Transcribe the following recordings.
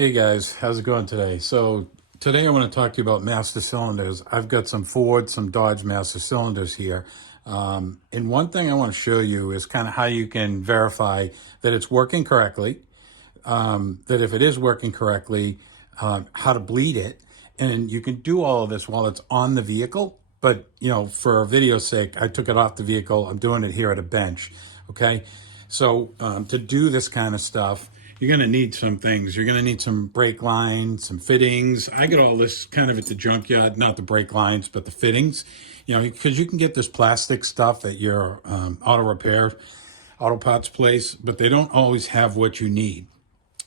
Hey guys, how's it going today? So today I want to talk to you about master cylinders. I've got some Ford, some Dodge master cylinders here. And one thing I want to show you is kind of how you can verify that it's working correctly, that if it is working correctly, how to bleed it. And you can do all of this while it's on the vehicle. But, for video's sake, I took it off the vehicle. I'm doing it here at a bench, okay? So to do this kind of stuff, you're going to need some things. You're going to need some brake lines, some fittings. I get all this kind of at the junkyard, not the brake lines, but the fittings, because you can get this plastic stuff at your auto parts place, but they don't always have what you need.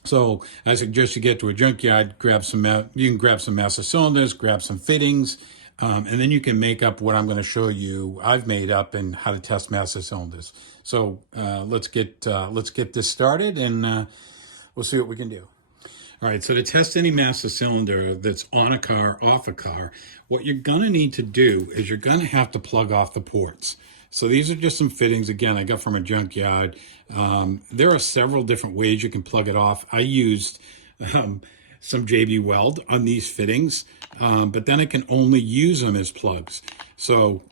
So I suggest you get to a junkyard, you can grab some master cylinders, grab some fittings, and then you can make up what I'm going to show you I've made up and how to test master cylinders. So let's get this started, and we'll see what we can do. All right, so to test any master cylinder that's on a car, off a car, what you're going to need to do is you're going to have to plug off the ports. So these are just some fittings, again, I got from a junkyard. There are several different ways you can plug it off. I used some JB Weld on these fittings, but then I can only use them as plugs. So,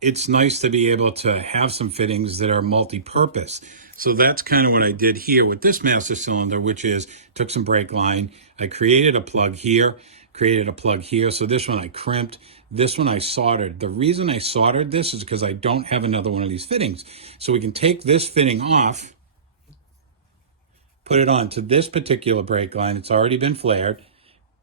it's nice to be able to have some fittings that are multi-purpose. So that's kind of what I did here with this master cylinder, which is took some brake line. I created a plug here, created a plug here. So this one I crimped. This one I soldered. The reason I soldered this is because I don't have another one of these fittings. So we can take this fitting off, put it on to this particular brake line. It's already been flared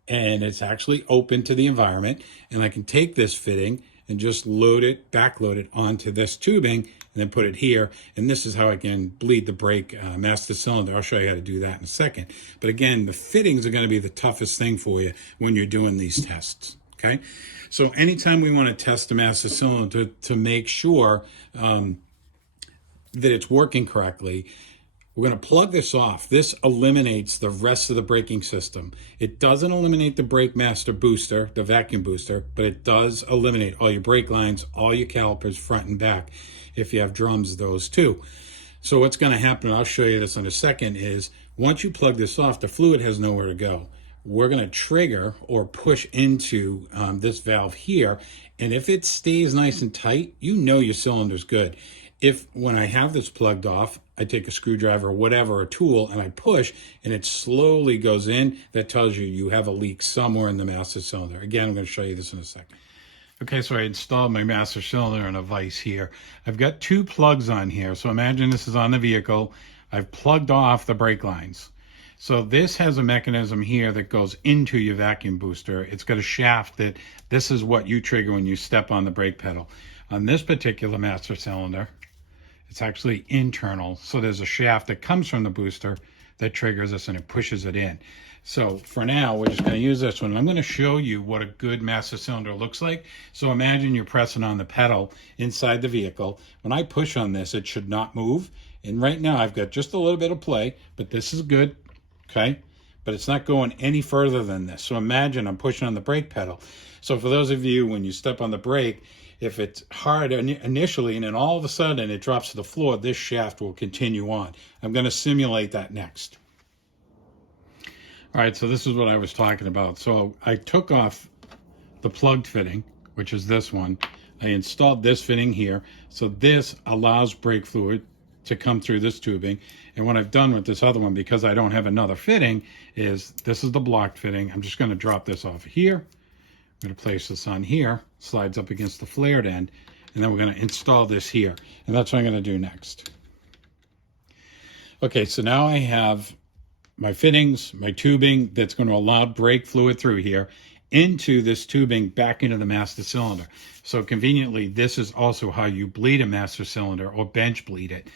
and it's actually open to the environment. And I can take this fitting and just backload it onto this tubing and then put it here. And this is how I can bleed the brake master cylinder. I'll show you how to do that in a second. But again, the fittings are going to be the toughest thing for you when you're doing these tests. Okay, so anytime we want to test the master cylinder to make sure that it's working correctly, we're going to plug this off. This eliminates the rest of the braking system. It doesn't eliminate the brake master booster, the vacuum booster, but it does eliminate all your brake lines, all your calipers, front and back. If you have drums, those too. So what's going to happen, I'll show you this in a second, is once you plug this off, the fluid has nowhere to go. We're going to trigger or push into this valve here. And if it stays nice and tight, your cylinder's good. If when I have this plugged off, I take a screwdriver or whatever, a tool, and I push, and it slowly goes in, that tells you have a leak somewhere in the master cylinder. Again, I'm going to show you this in a second. Okay, so I installed my master cylinder in a vise here. I've got two plugs on here. So imagine this is on the vehicle. I've plugged off the brake lines. So this has a mechanism here that goes into your vacuum booster. It's got a shaft that this is what you trigger when you step on the brake pedal. On this particular master cylinder, it's actually internal. So there's a shaft that comes from the booster that triggers this and it pushes it in. So for now, we're just going to use this one. I'm going to show you what a good master cylinder looks like. So imagine you're pressing on the pedal inside the vehicle. When I push on this, it should not move. And right now I've got just a little bit of play, but this is good. Okay, but it's not going any further than this. So imagine I'm pushing on the brake pedal. So for those of you, when you step on the brake, if it's hard initially and then all of a sudden it drops to the floor, this shaft will continue on. I'm going to simulate that next. All right, so this is what I was talking about. So I took off the plugged fitting, which is this one. I installed this fitting here. So this allows brake fluid to come through this tubing. And what I've done with this other one, because I don't have another fitting, is this is the blocked fitting. I'm just going to drop this off here. I'm going to place this on here, slides up against the flared end, and then we're going to install this here. And that's what I'm going to do next. Okay, so now I have my fittings, my tubing that's going to allow brake fluid through here into this tubing back into the master cylinder. So conveniently, this is also how you bleed a master cylinder or bench bleed it.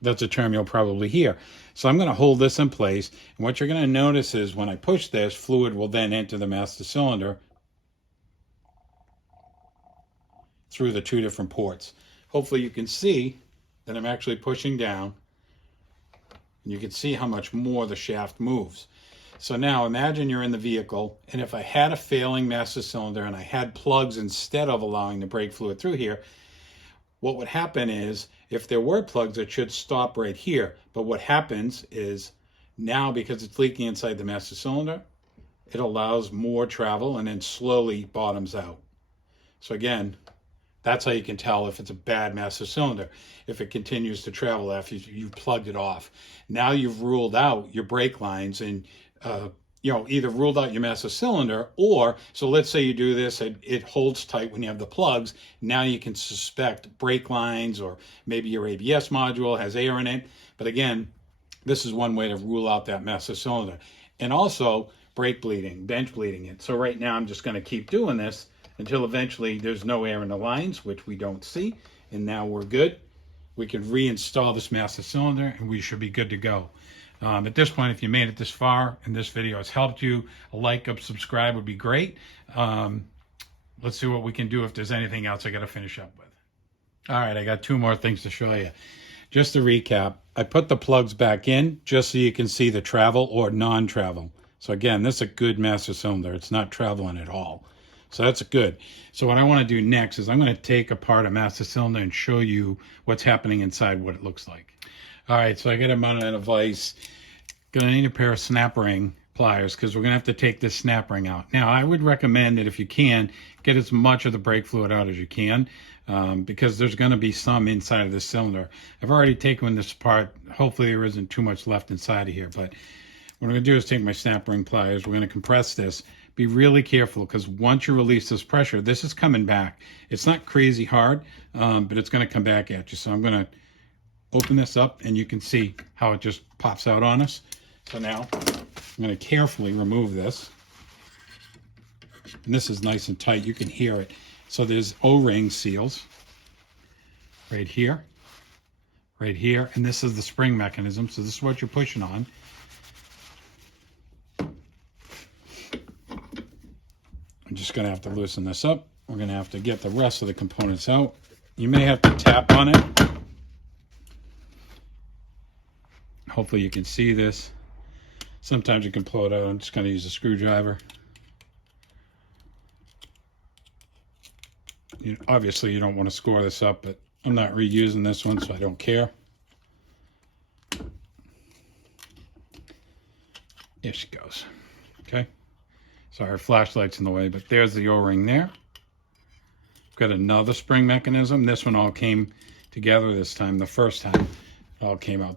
That's a term you'll probably hear. So I'm going to hold this in place. And what you're going to notice is when I push this, fluid will then enter the master cylinder through the two different ports. Hopefully you can see that I'm actually pushing down. And you can see how much more the shaft moves. So now imagine you're in the vehicle, and if I had a failing master cylinder and I had plugs instead of allowing the brake fluid through here, what would happen is if there were plugs, it should stop right here. But what happens is Now, because it's leaking inside the master cylinder, it allows more travel and then slowly bottoms out. So again, that's how you can tell if it's a bad master cylinder, if it continues to travel after you've plugged it off. Now you've ruled out your brake lines and, either ruled out your master cylinder, or, so let's say you do this, it holds tight when you have the plugs. Now you can suspect brake lines, or maybe your ABS module has air in it. But again, this is one way to rule out that master cylinder. And also brake bleeding, bench bleeding it. So right now I'm just going to keep doing this until eventually there's no air in the lines, which we don't see. And now we're good. We can reinstall this master cylinder and we should be good to go. At this point, if you made it this far and this video has helped you, a like, a subscribe would be great. Let's see what we can do if there's anything else I got to finish up with. All right, I got two more things to show you. Just to recap, I put the plugs back in just so you can see the travel or non-travel. So again, this is a good master cylinder. It's not traveling at all. So that's good. So what I want to do next is I'm going to take apart a master cylinder and show you what's happening inside, what it looks like. All right, so I got it mounted in a vise. Gonna need a pair of snap ring pliers because we're gonna have to take this snap ring out. Now, I would recommend that if you can, get as much of the brake fluid out as you can because there's gonna be some inside of this cylinder. I've already taken this apart. Hopefully there isn't too much left inside of here, but what I'm gonna do is take my snap ring pliers. We're gonna compress this. Be really careful because once you release this pressure, this is coming back. It's not crazy hard, but it's gonna come back at you. So I'm gonna open this up and you can see how it just pops out on us. So now I'm going to carefully remove this. And this is nice and tight. You can hear it. So there's O-ring seals right here, and this is the spring mechanism. So this is what you're pushing on. I'm just going to have to loosen this up. We're going to have to get the rest of the components out. You may have to tap on it. Hopefully you can see this. Sometimes you can pull it out. I'm just going to use a screwdriver. Obviously you don't want to score this up, but I'm not reusing this one, so I don't care. Here she goes. Okay. Sorry, flashlight's in the way, but there's the O-ring there. Got another spring mechanism. This one all came together this time. The first time it all came out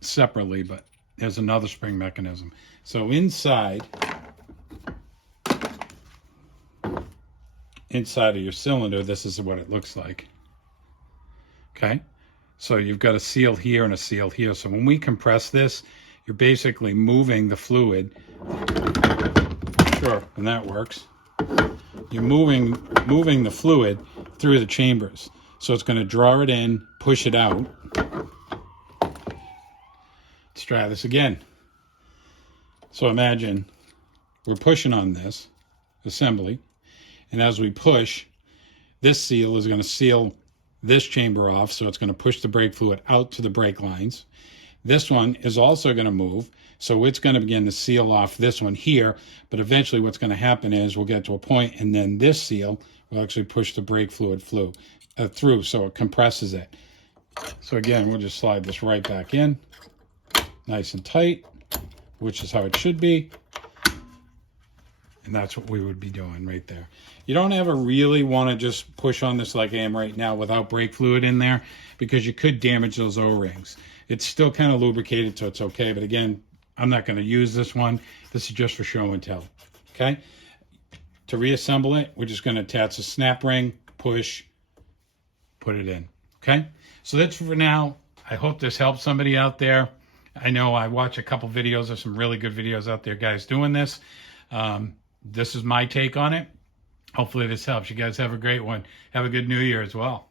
separately, but there's another spring mechanism. So inside of your cylinder, this is what it looks like. Okay, so you've got a seal here and a seal here. So when we compress this, you're basically moving the fluid. Sure, and that works. You're moving the fluid through the chambers. So it's going to draw it in, push it out. Let's try this again. So imagine we're pushing on this assembly, and as we push, this seal is going to seal this chamber off, so it's going to push the brake fluid out to the brake lines. This one is also going to move, so it's going to begin to seal off this one here, but eventually what's going to happen is we'll get to a point, and then this seal will actually push the brake fluid through, so it compresses it. So again, we'll just slide this right back in. Nice and tight, which is how it should be. And that's what we would be doing right there. You don't ever really want to just push on this like I am right now without brake fluid in there, because you could damage those O-rings. It's still kind of lubricated, so it's okay. But again, I'm not going to use this one. This is just for show and tell. Okay? To reassemble it, we're just going to attach a snap ring, push, put it in. Okay? So that's for now. I hope this helps somebody out there. I know I watch a couple videos. There's some really good videos out there, guys, doing this. This is my take on it. Hopefully this helps. You guys have a great one. Have a good New Year as well.